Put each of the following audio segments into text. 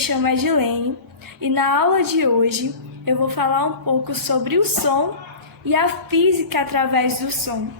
chamo Edilene e na aula de hoje eu vou falar um pouco sobre o som e a física através do som.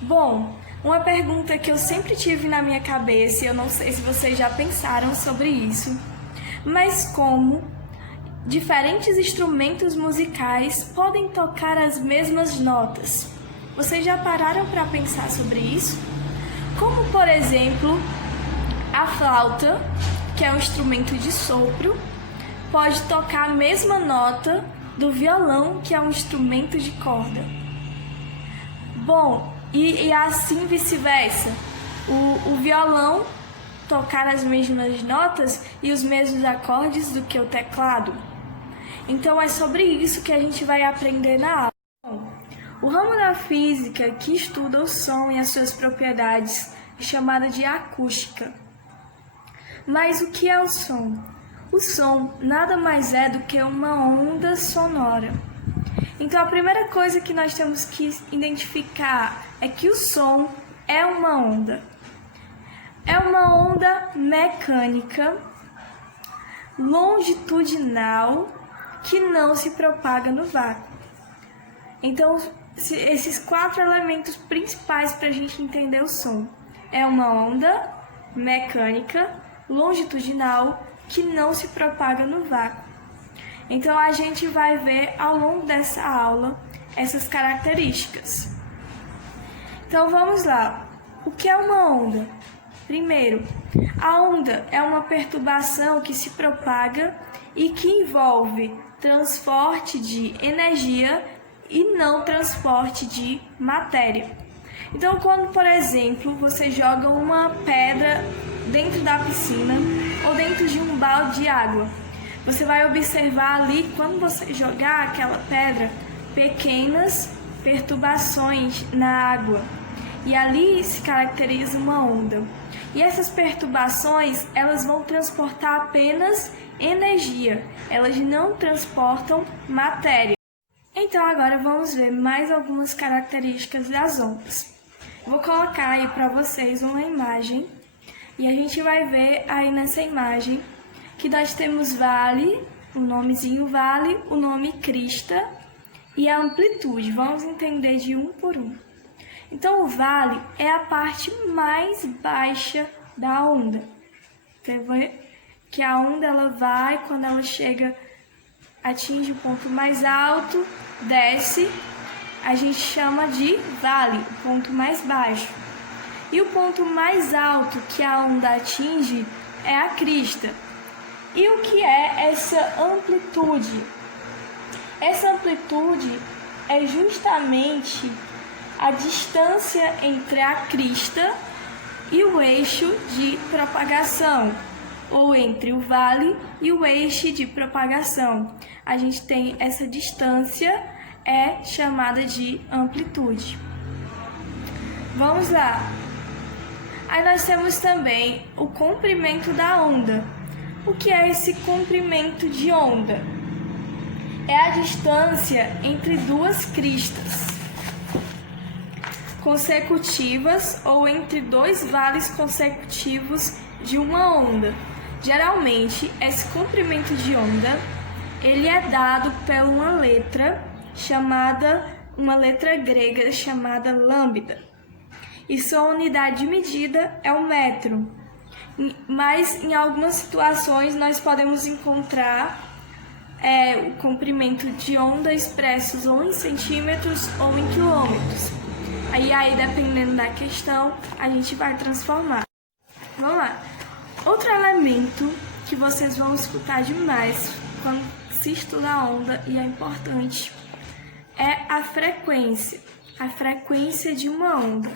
Bom, uma pergunta que eu sempre tive na minha cabeça, e eu não sei se vocês já pensaram sobre isso, mas como diferentes instrumentos musicais podem tocar as mesmas notas? Vocês já pararam para pensar sobre isso? Como, por exemplo, a flauta, que é um instrumento de sopro, pode tocar a mesma nota do violão, que é um instrumento de corda. Bom, e assim vice-versa. O violão tocar as mesmas notas e os mesmos acordes do que o teclado. Então é sobre isso que a gente vai aprender na aula. O ramo da física que estuda o som e as suas propriedades é chamado de acústica. Mas o que é o som? O som nada mais é do que uma onda sonora. Então a primeira coisa que nós temos que identificar é que o som é uma onda. É uma onda mecânica, longitudinal, que não se propaga no vácuo. Então, esses 4 elementos principais para a gente entender o som. É uma onda mecânica, longitudinal, que não se propaga no vácuo. Então, a gente vai ver ao longo dessa aula essas características. Então, vamos lá. O que é uma onda? Primeiro, a onda é uma perturbação que se propaga e que envolve transporte de energia e não transporte de matéria. Então, quando, por exemplo, você joga uma pedra dentro da piscina ou dentro de um balde de água, você vai observar ali, quando você jogar aquela pedra, pequenas perturbações na água. E ali se caracteriza uma onda. E essas perturbações, elas vão transportar apenas energia. Elas não transportam matéria. Então agora vamos ver mais algumas características das ondas. Vou colocar aí para vocês uma imagem. E a gente vai ver aí nessa imagem que nós temos vale, o nomezinho vale, o nome crista e a amplitude. Vamos entender de um por um. Então, o vale é a parte mais baixa da onda. Você vê que a onda ela vai, quando ela chega, atinge o ponto mais alto, desce, a gente chama de vale, o ponto mais baixo. E o ponto mais alto que a onda atinge é a crista. E o que é essa amplitude? Essa amplitude é justamente a distância entre a crista e o eixo de propagação, ou entre o vale e o eixo de propagação. A gente tem essa distância, é chamada de amplitude. Vamos lá. Aí nós temos também o comprimento da onda. O que é esse comprimento de onda? É a distância entre duas cristas consecutivas ou entre dois vales consecutivos de uma onda. Geralmente, esse comprimento de onda, ele é dado por uma letra grega chamada lambda. E sua unidade de medida é o metro. Mas em algumas situações nós podemos encontrar o comprimento de onda expressos ou em centímetros ou em quilômetros. Aí dependendo da questão, a gente vai transformar. Vamos lá. Outro elemento que vocês vão escutar demais quando se estuda a onda e é importante é a frequência de uma onda.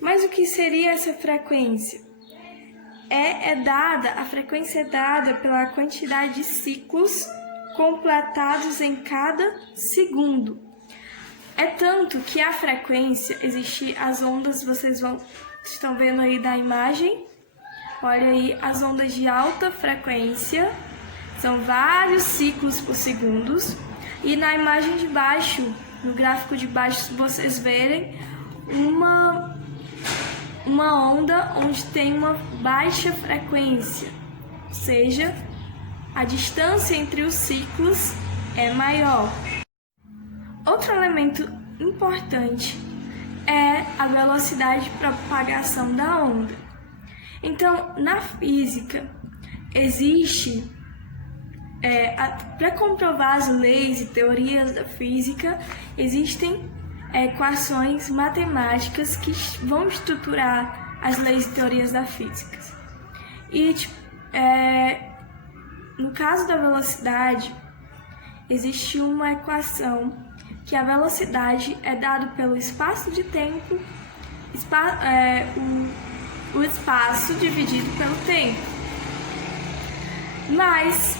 Mas o que seria essa frequência? A frequência é dada pela quantidade de ciclos completados em cada segundo. É tanto que a frequência, existe as ondas, estão vendo aí da imagem, olha aí as ondas de alta frequência, são vários ciclos por segundo, e na imagem de baixo, no gráfico de baixo, se vocês verem, uma onda onde tem uma baixa frequência, ou seja, a distância entre os ciclos é maior. Outro elemento importante é a velocidade de propagação da onda. Então, na física, existe, para comprovar as leis e teorias da física, existem equações matemáticas que vão estruturar as leis e teorias da física. E, no caso da velocidade, existe uma equação que a velocidade é dada pelo espaço de tempo, o espaço dividido pelo tempo. Mas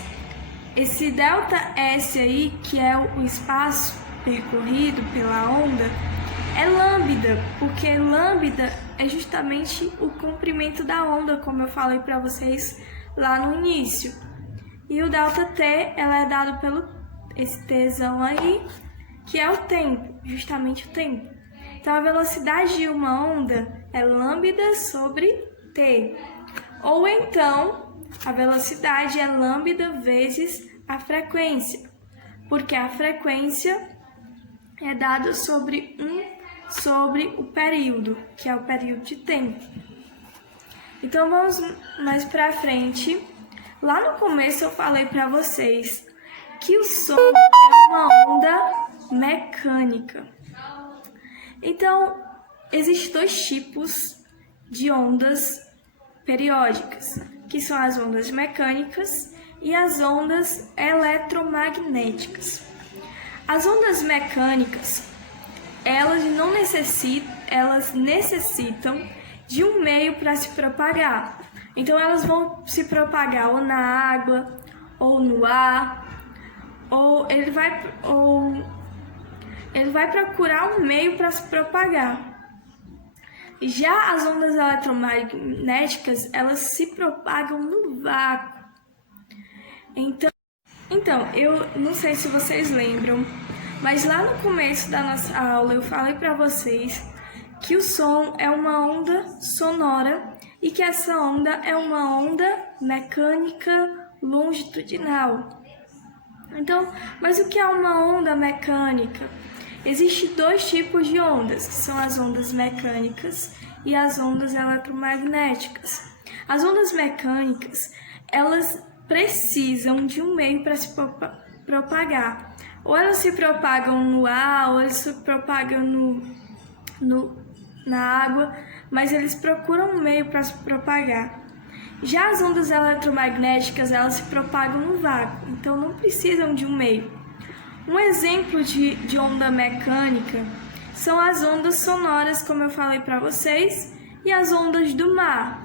esse ΔS aí, que é o espaço percorrido pela onda, é lambda, porque lambda é justamente o comprimento da onda, como eu falei para vocês lá no início. E o ΔT, ela é dado pelo esse Tzão aí, que é o tempo, justamente o tempo. Então, a velocidade de uma onda é lambda sobre T. Ou então, a velocidade é lambda vezes a frequência, porque a frequência é dada sobre o período, que é o período de tempo. Então, vamos mais para frente. Lá no começo eu falei para vocês que o som é uma onda mecânica. Então, existem dois tipos de ondas periódicas, que são as ondas mecânicas e as ondas eletromagnéticas. As ondas mecânicas, elas necessitam de um meio para se propagar. Então, elas vão se propagar ou na água, ou no ar, ou ele vai procurar um meio para se propagar. Já as ondas eletromagnéticas, elas se propagam no vácuo. Então, eu não sei se vocês lembram, mas lá no começo da nossa aula eu falei para vocês que o som é uma onda sonora e que essa onda é uma onda mecânica longitudinal. Então, mas o que é uma onda mecânica? Existem dois tipos de ondas, que são as ondas mecânicas e as ondas eletromagnéticas. As ondas mecânicas, elas precisam de um meio para se propagar. Ou elas se propagam no ar, ou elas se propagam na água, mas eles procuram um meio para se propagar. Já as ondas eletromagnéticas, elas se propagam no vácuo, então não precisam de um meio. Um exemplo de onda mecânica são as ondas sonoras, como eu falei para vocês, e as ondas do mar.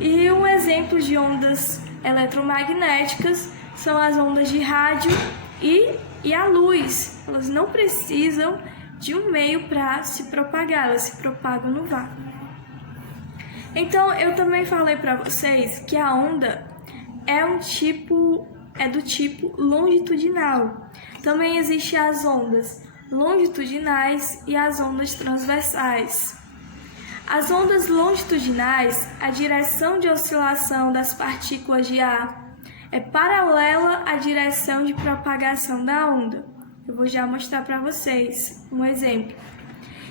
E um exemplo de ondas eletromagnéticas são as ondas de rádio e a luz. Elas não precisam de um meio para se propagar, elas se propagam no vácuo. Então, eu também falei para vocês que a onda é do tipo longitudinal. Também existem as ondas longitudinais e as ondas transversais. As ondas longitudinais, a direção de oscilação das partículas de ar é paralela à direção de propagação da onda. Eu vou já mostrar para vocês um exemplo.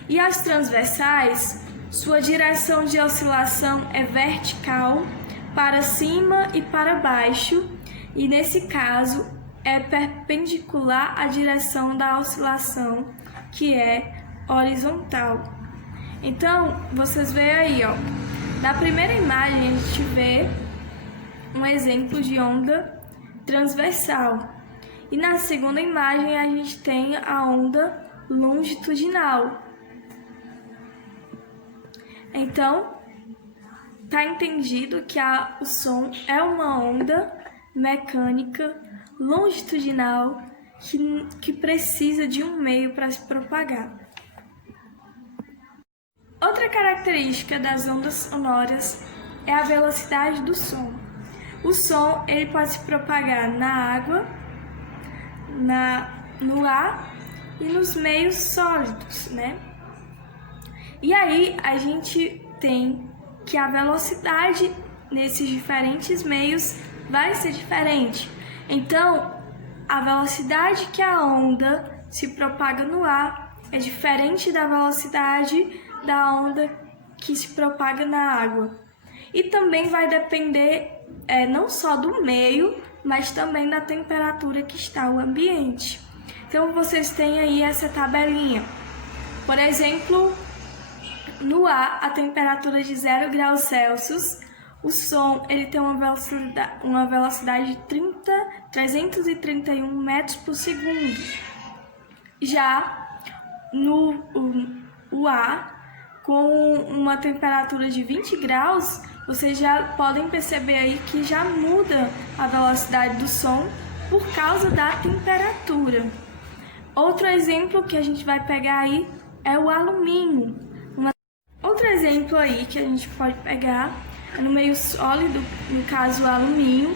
E as transversais, sua direção de oscilação é vertical, para cima e para baixo, e nesse caso é perpendicular à direção da oscilação, que é horizontal. Então, vocês veem aí, ó, na primeira imagem a gente vê um exemplo de onda transversal. E na segunda imagem a gente tem a onda longitudinal. Então, tá entendido que o som é uma onda mecânica longitudinal que precisa de um meio para se propagar. Outra característica das ondas sonoras é a velocidade do som. O som ele pode se propagar na água, no ar e nos meios sólidos, né? E aí a gente tem que a velocidade nesses diferentes meios vai ser diferente. Então, a velocidade que a onda se propaga no ar é diferente da velocidade da onda que se propaga na água. E também vai depender não só do meio, mas também da temperatura que está o ambiente. Então, vocês têm aí essa tabelinha. Por exemplo, no ar, a temperatura de 0 graus Celsius, o som ele tem uma velocidade de 331 metros por segundo. Já o ar, com uma temperatura de 20 graus, vocês já podem perceber aí que já muda a velocidade do som por causa da temperatura. Outro exemplo que a gente vai pegar aí é o alumínio. Outro exemplo aí que a gente pode pegar é no meio sólido, no caso o alumínio,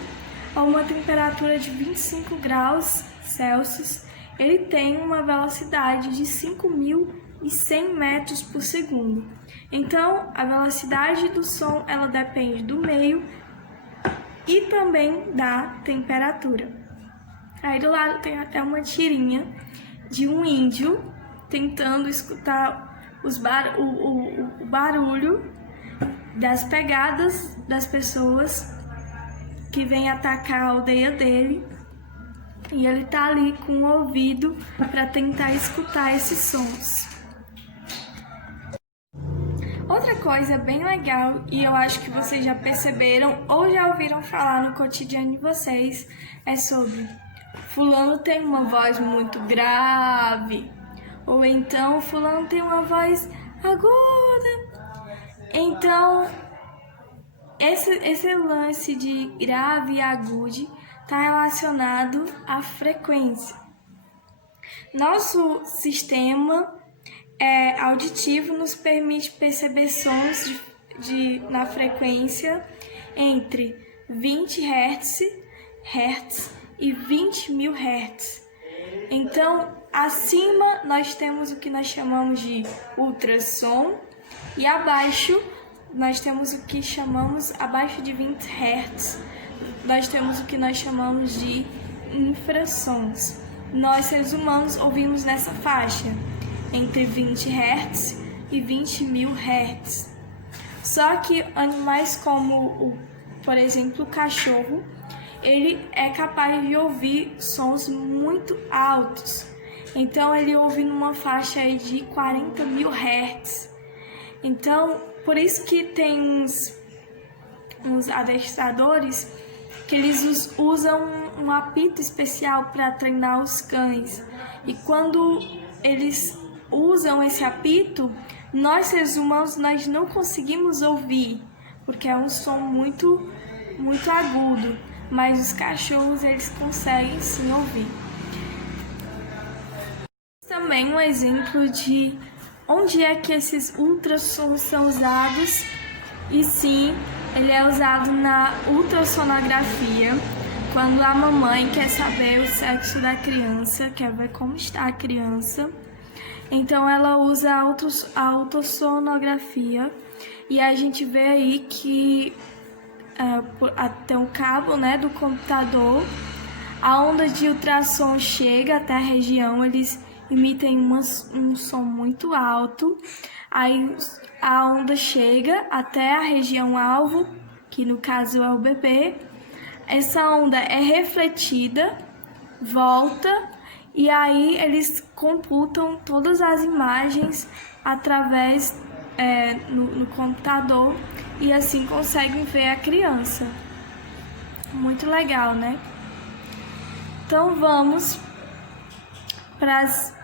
a uma temperatura de 25 graus Celsius, ele tem uma velocidade de 5.100 metros por segundo. Então, a velocidade do som ela depende do meio e também da temperatura. Aí do lado tem até uma tirinha de um índio tentando escutar o barulho das pegadas das pessoas que vêm atacar a aldeia dele, e ele tá ali com o ouvido para tentar escutar esses sons. Outra coisa bem legal, e eu acho que vocês já perceberam ou já ouviram falar no cotidiano de vocês, é sobre fulano tem uma voz muito grave, ou então fulano tem uma voz aguda. Então, esse lance de grave e agudo está relacionado à frequência. Nosso sistema auditivo nos permite perceber sons na frequência entre 20 Hz e 20.000 Hz. Então, acima nós temos o que nós chamamos de ultrassom e abaixo nós temos o que chamamos, abaixo de 20 Hz, nós temos o que nós chamamos de infrassons. Nós, seres humanos, ouvimos nessa faixa, entre 20 Hz e 20.000 Hz. Só que animais como, por exemplo, o cachorro, ele é capaz de ouvir sons muito altos. Então, ele ouve numa faixa aí de 40.000 Hz. Então, por isso que tem uns adestradores que eles usam um apito especial para treinar os cães. E quando eles usam esse apito, nós seres humanos nós não conseguimos ouvir, porque é um som muito agudo, mas os cachorros eles conseguem sim ouvir. Também um exemplo de onde é que esses ultrassons são usados, e sim, ele é usado na ultrassonografia, quando a mamãe quer saber o sexo da criança, quer ver como está a criança. Então ela usa a ultrassonografia, e a gente vê aí que até o cabo, né, do computador, a onda de ultrassom chega até a região, eles emitem um som muito alto, aí a onda chega até a região alvo, que no caso é o bebê. Essa onda é refletida, volta, e aí eles computam todas as imagens através no computador, e assim conseguem ver a criança. Muito legal, né? Então vamos para as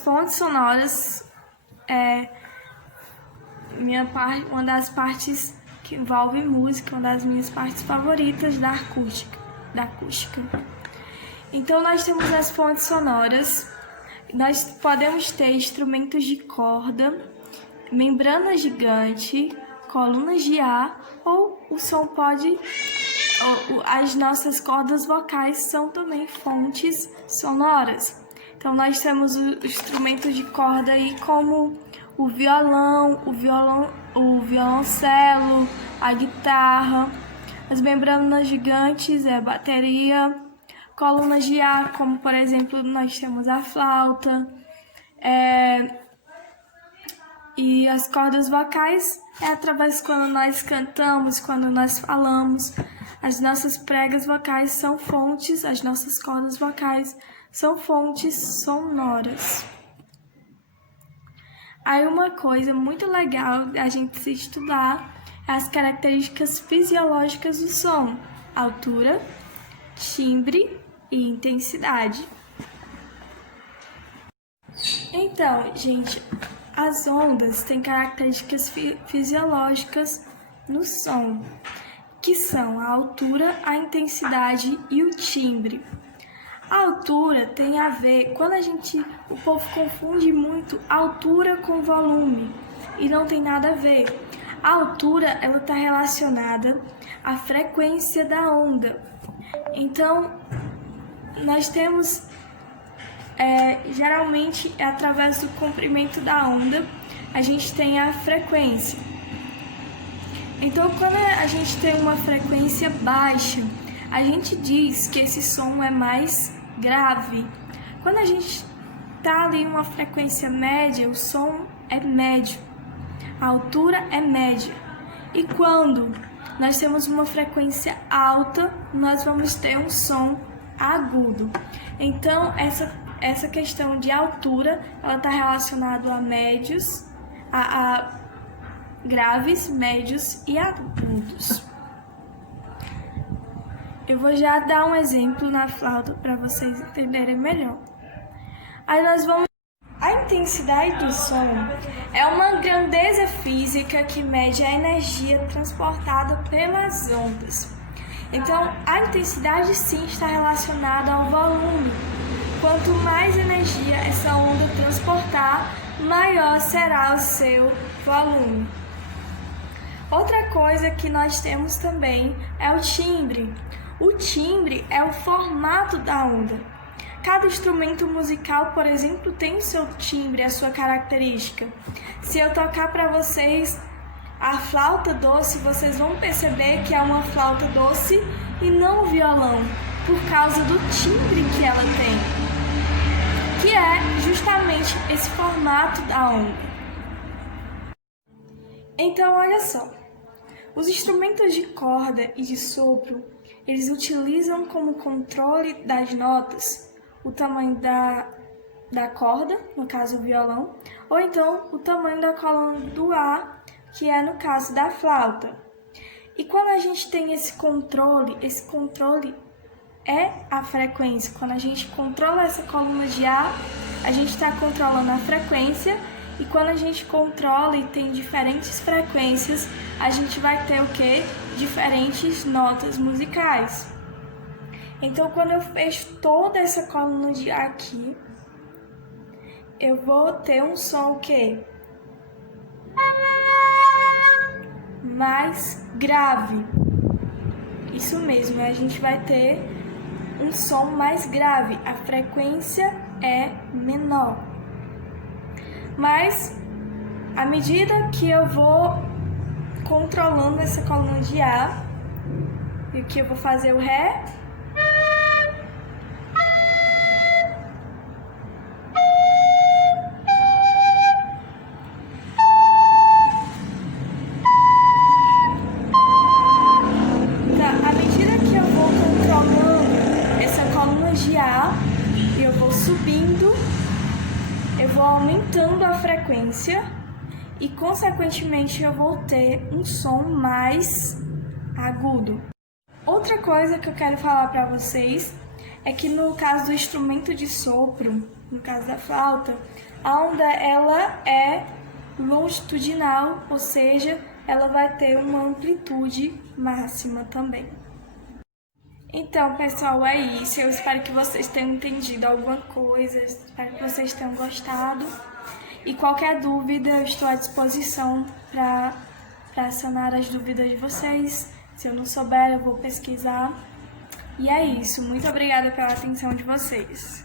fontes sonoras. Uma das partes que envolve música, uma das minhas partes favoritas da acústica. Então nós temos as fontes sonoras. Nós podemos ter instrumentos de corda, membrana gigante, colunas de ar, ou o som as nossas cordas vocais são também fontes sonoras. Então nós temos os instrumentos de corda aí, como o violão, o violoncelo, a guitarra. As membranas gigantes é a bateria. Colunas de ar, como por exemplo nós temos a flauta. E as cordas vocais é através quando nós cantamos, quando nós falamos. As nossas pregas vocais são fontes, as nossas cordas vocais são fontes sonoras. Aí uma coisa muito legal a gente se estudar é as características fisiológicas do som: altura, timbre e intensidade. Então, gente, as ondas têm características fisiológicas no som, que são a altura, a intensidade e o timbre. A altura tem a ver, o povo confunde muito altura com volume, e não tem nada a ver. A altura, ela está relacionada à frequência da onda. Então, nós temos, geralmente, através do comprimento da onda, a gente tem a frequência. Então, quando a gente tem uma frequência baixa, a gente diz que esse som é mais grave. Quando a gente está ali em uma frequência média, o som é médio, a altura é média. E quando nós temos uma frequência alta, nós vamos ter um som agudo. Então, essa questão de altura, ela está relacionada a médios, a graves, médios e agudos. Eu vou já dar um exemplo na flauta para vocês entenderem melhor. Aí nós vamos... A intensidade do som é uma grandeza física que mede a energia transportada pelas ondas. Então, a intensidade sim está relacionada ao volume. Quanto mais energia essa onda transportar, maior será o seu volume. Outra coisa que nós temos também é o timbre. O timbre é o formato da onda. Cada instrumento musical, por exemplo, tem o seu timbre, a sua característica. Se eu tocar para vocês a flauta doce, vocês vão perceber que é uma flauta doce e não um violão, por causa do timbre que ela tem, que é justamente esse formato da onda. Então, olha só, os instrumentos de corda e de sopro, eles utilizam como controle das notas o tamanho da corda, no caso o violão, ou então o tamanho da coluna do ar, que é no caso da flauta. E quando a gente tem esse controle é a frequência. Quando a gente controla essa coluna de ar, a gente está controlando a frequência. E quando a gente controla e tem diferentes frequências, a gente vai ter o quê? Diferentes notas musicais. Então, quando eu fecho toda essa coluna de ar aqui, eu vou ter um som o quê? Mais grave. Isso mesmo, a gente vai ter um som mais grave. A frequência é menor. Mas, à medida que eu vou controlando essa coluna de ar, e que eu vou fazer o Ré, à medida que eu vou controlando essa coluna de ar, e eu vou subindo, eu vou aumentando a frequência e, consequentemente, eu vou ter um som mais agudo. Outra coisa que eu quero falar para vocês é que no caso do instrumento de sopro, no caso da flauta, a onda ela é longitudinal, ou seja, ela vai ter uma amplitude máxima também. Então, pessoal, é isso. Eu espero que vocês tenham entendido alguma coisa, espero que vocês tenham gostado. E qualquer dúvida, eu estou à disposição para sanar as dúvidas de vocês. Se eu não souber, eu vou pesquisar. E é isso. Muito obrigada pela atenção de vocês.